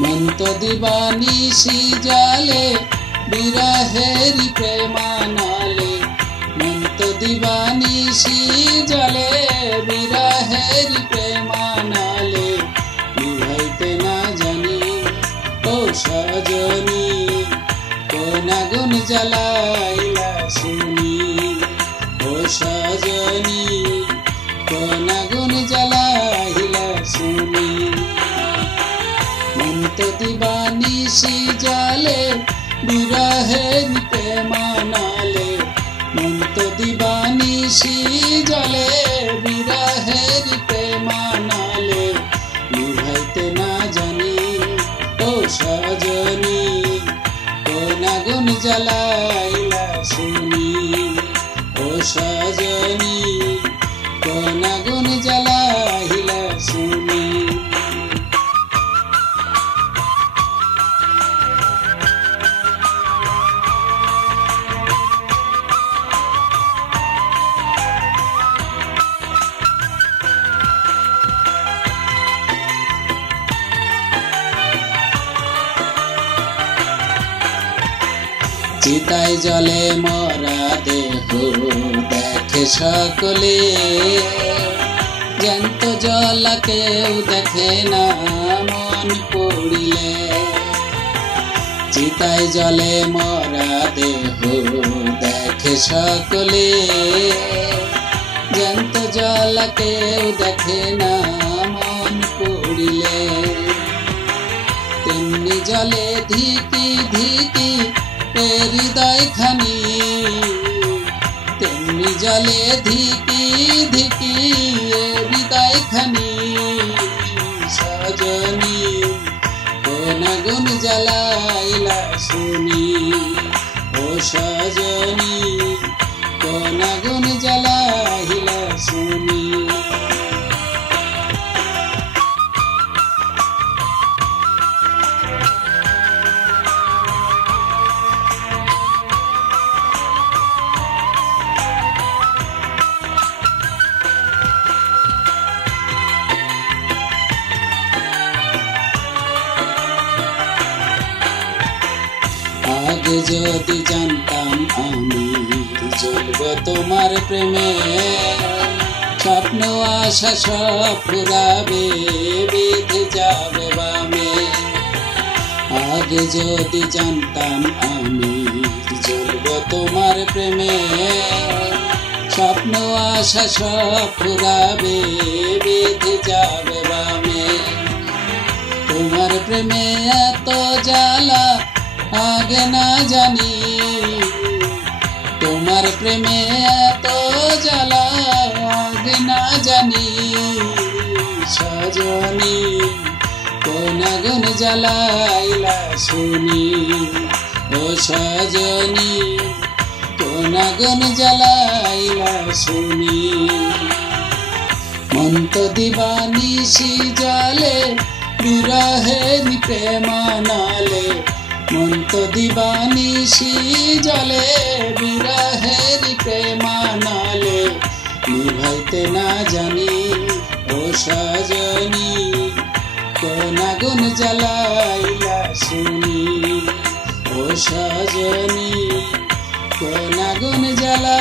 মন তো দিবানিশি জলে বিরহেরি প্রেমানলে মন তো দিবানিশি জলে বিরহেরি প্রেমানলে নিভাইতে না জানি ও সজনী কোন আগুন জ্বালাইলা শুনি ও সজনী কোন আগুন জ্বালাইলা শুনি মন তো দিবানিশি জলে বিরহেরি প্রেমানলে মন তো দিবানিশি জলে বিরহেরি প্রেমানলে নিভাইতে না জানি ও সজনী কোন আগুন জ্বালাইলা শুনি ও সজনী কোন আগুন জ্বালাইলা শুনি চিতায় জলে মরা দেহ দেখে সকলে জ্যান্ত জলা কেউ দেখে না মন পড়িলে চিতায় জলে মরা দেহ দেখে সকলে জ্যান্ত জলা কেউ দেখে না মন পড়িলে তেমনি জলে ধিকি ধিকি হৃদয় খানি তেমনি জলে ধিকি ধিকি হৃদয় খানি সজনী কোন আগুন জ্বালাইলা শুনি ও সজনী কোন আগুন জ্বালাইলা শুনি আগে যদি জানতাম আমি জ্বলব তোমার প্রেমে স্বপ্ন আশা সব ফুরাবে বেঁধে যাবে বামে আগে যদি জানতাম আমি জ্বলব তোমার প্রেমে স্বপ্ন আশা সব ফুরাবে বেঁধে যাবে বামে তোমার প্রেমে এত জ্বালা আগে না জানি তোমার প্রেমে এত জ্বালা আগে না জানি সজনী কোন আগুন জ্বালাইলা শুনি ও সজনী কোন আগুন জ্বালাইলা শুনি মন তো দিবানিশি জলে বিরহেরি প্রেমানলে মন তো দিবানিশি জলে বিরহেরি প্রেমানলে নিভাইতে না জানি ও সজনী কোন আগুন জ্বালাইলা শুনি ও সজনী কোন আগুন জ্বালা